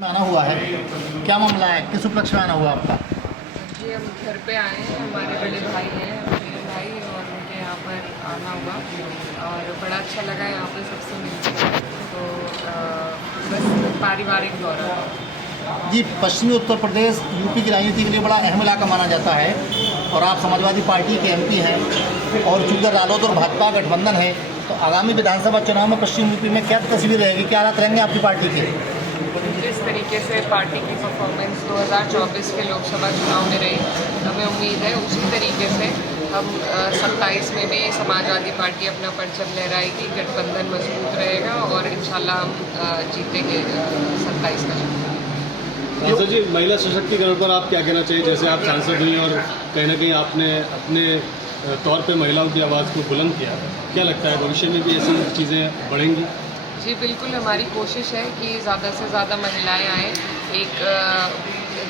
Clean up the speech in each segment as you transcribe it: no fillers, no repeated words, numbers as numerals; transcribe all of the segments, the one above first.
आना हुआ है, क्या मामला है, किस उपलक्ष्य में आना हुआ आपका? जी हम घर पे आए हैं, हमारे बड़े भाई हैं, मेरे भाई, और उनके यहाँ पर आना हुआ और बड़ा अच्छा लगा यहाँ पे सबसे मिलकर। तो बस पारिवारिक दौरा था। जी, पश्चिमी उत्तर प्रदेश यूपी की राजनीति के लिए बड़ा अहम इलाका माना जाता है और आप समाजवादी पार्टी के एमपी हैं और चूँकि रालोद और भाजपा गठबंधन है, तो आगामी विधानसभा चुनाव में पश्चिम यूपी में क्या तस्वीर रहेगी, क्या हालात रहेंगे आपकी पार्टी के? जिस तरीके से पार्टी की परफॉर्मेंस 2024 के लोकसभा चुनाव में रही, हमें उम्मीद है उसी तरीके से हम 27 में भी समाजवादी पार्टी अपना परचम लहराएगी, गठबंधन मजबूत रहेगा और इंशाल्लाह हम जीतेंगे 27 का चुनाव। सांसद जी, महिला सशक्तिकरण पर आप क्या कहना चाहिए? जैसे आप सांसद हुई और कहीं ना कहीं आपने अपने तौर पे महिलाओं की आवाज़ को बुलंद किया, क्या लगता है भविष्य में भी ऐसी चीज़ें बढ़ेंगी? जी बिल्कुल, हमारी कोशिश है कि ज़्यादा से ज़्यादा महिलाएं आएँ। एक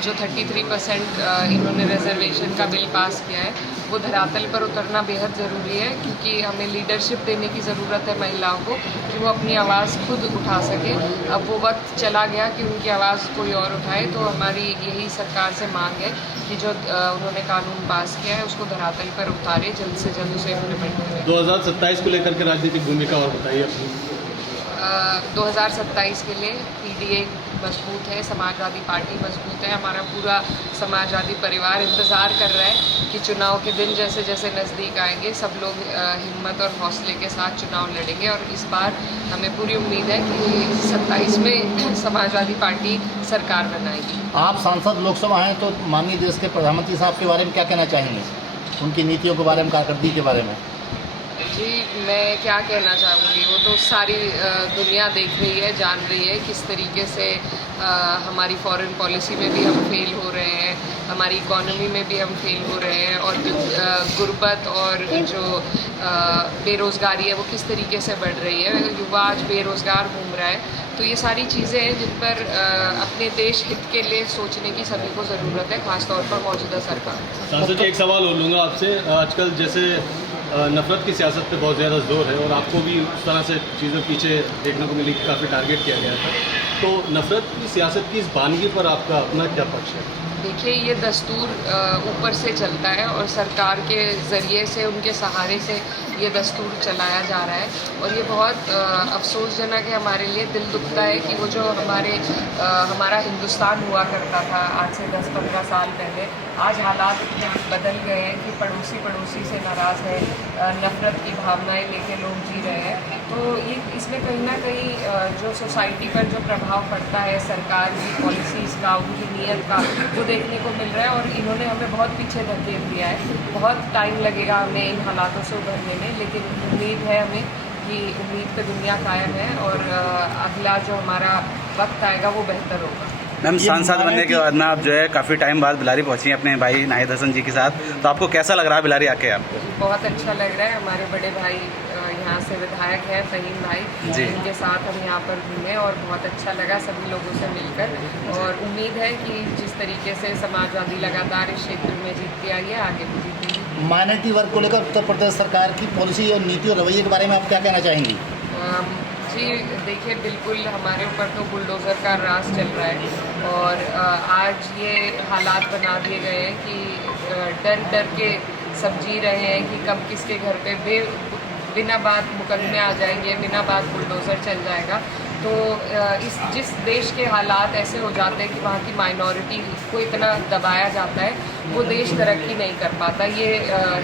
जो 33% इन्होंने रिजर्वेशन का बिल पास किया है, वो धरातल पर उतरना बेहद ज़रूरी है, क्योंकि हमें लीडरशिप देने की ज़रूरत है महिलाओं को कि वो अपनी आवाज़ खुद उठा सके। अब वो वक्त चला गया कि उनकी आवाज़ कोई और उठाए, तो हमारी यही सरकार से मांग है कि जो उन्होंने कानून पास किया है उसको धरातल पर उतारे, जल्द से जल्द उसे इम्प्लीमेंट करें। 2027 को लेकर के राजनीतिक भूमिका और बताइए अपनी। 2027 के लिए पीडीए मजबूत है, समाजवादी पार्टी मजबूत है, हमारा पूरा समाजवादी परिवार इंतज़ार कर रहा है कि चुनाव के दिन जैसे जैसे नज़दीक आएंगे सब लोग हिम्मत और हौसले के साथ चुनाव लड़ेंगे। और इस बार हमें पूरी उम्मीद है कि 27 में समाजवादी पार्टी सरकार बनाएगी। आप सांसद लोकसभा हैं, तो माननीय देश के प्रधानमंत्री साहब के बारे में क्या कहना चाहेंगे, उनकी नीतियों के बारे में, कारकर्दगी के बारे में? जी मैं क्या कहना चाहूँगी, वो तो सारी दुनिया देख रही है, जान रही है किस तरीके से हमारी फॉरेन पॉलिसी में भी हम फेल हो रहे हैं, हमारी इकोनॉमी में भी हम फेल हो रहे हैं, और गुर्बत और जो बेरोज़गारी है वो किस तरीके से बढ़ रही है, युवा आज बेरोज़गार घूम रहा है। तो ये सारी चीज़ें हैं जिन पर अपने देश हित के लिए सोचने की सभी को ज़रूरत है, खासतौर पर मौजूदा सरकार। सांसद जी, एक सवाल और लूँगा आपसे। आजकल जैसे नफरत की सियासत पे बहुत ज़्यादा जोर है और आपको भी उस तरह से चीज़ें पीछे देखने को मिली कि काफ़ी टारगेट किया गया था, तो नफरत की सियासत की इस बानगी पर आपका अपना क्या पक्ष है? देखिए, ये दस्तूर ऊपर से चलता है और सरकार के ज़रिए से, उनके सहारे से ये दस्तूर चलाया जा रहा है, और ये बहुत अफसोसजनक है। हमारे लिए दिल दुखता है कि वो जो हमारा हिंदुस्तान हुआ करता था आज से 10-15 साल पहले, आज हालात इतने बदल गए हैं कि पड़ोसी से नाराज़ है, नफ़रत की भावनाएं लेके लोग जी रहे हैं। तो ये इसमें कहीं ना कहीं जो सोसाइटी पर जो प्रभाव पड़ता है सरकार की पॉलिसीज़ का, उनकी नीयत का, वो देखने को मिल रहा है, और इन्होंने हमें बहुत पीछे धकेल दिया है। बहुत टाइम लगेगा हमें इन हालातों से उभरने में, लेकिन उम्मीद है हमें कि उम्मीद पे दुनिया कायम है, और अगला जो हमारा वक्त आएगा वो बेहतर होगा। मैम, सांसद बनने के बाद में आप जो है काफ़ी टाइम बाद बिलारी पहुंची हैं अपने भाई नाहिद हसन जी के साथ, तो आपको कैसा लग रहा है बिलारी आके? आपको बहुत अच्छा लग रहा है। हमारे बड़े भाई यहाँ से विधायक हैं, फ़हीम भाई जी, इनके साथ हम यहाँ पर घूमे और बहुत अच्छा लगा सभी लोगों से मिलकर, और उम्मीद है कि जिस तरीके से समाजवादी लगातार इस क्षेत्र में जीतती आई है, आगे भी जीतेगी। माइनॉरिटी वर्ग को लेकर उत्तर प्रदेश सरकार की पॉलिसी और नीति और रवैये के बारे में आप क्या कहना चाहेंगी? जी देखिए, बिल्कुल हमारे ऊपर तो बुलडोज़र का राज चल रहा है, और आज ये हालात बना दिए गए हैं कि डर डर के सब जी रहे हैं कि कब किसके घर पे बिना बात मुकदमे आ जाएंगे, बिना बात बुलडोज़र चल जाएगा। तो जिस देश के हालात ऐसे हो जाते हैं कि वहाँ की माइनॉरिटी को इतना दबाया जाता है, वो देश तरक्की नहीं कर पाता। ये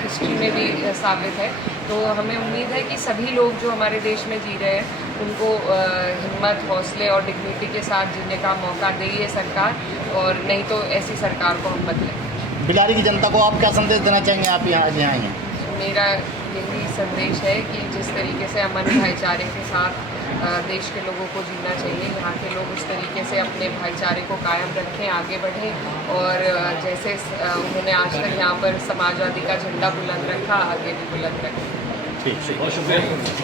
हिस्ट्री में भी साबित है। तो हमें उम्मीद है कि सभी लोग जो हमारे देश में जी रहे हैं उनको हिम्मत, हौसले और डिग्निटी के साथ जीने का मौका दे ये सरकार, और नहीं तो ऐसी सरकार को हम बदलें। बिलारी की जनता को आप क्या संदेश देना चाहेंगे, आप यहाँ आज आए हैं? मेरा यही संदेश है कि जिस तरीके से अमन भाईचारे के साथ देश के लोगों को जीना चाहिए, यहाँ के लोग उस तरीके से अपने भाईचारे को कायम रखें, आगे बढ़ें, और जैसे उन्होंने आज तक यहाँ पर समाजवादी का झंडा बुलंद रखा, आगे भी बुलंद रखें। ठीक, बहुत शुक्रिया।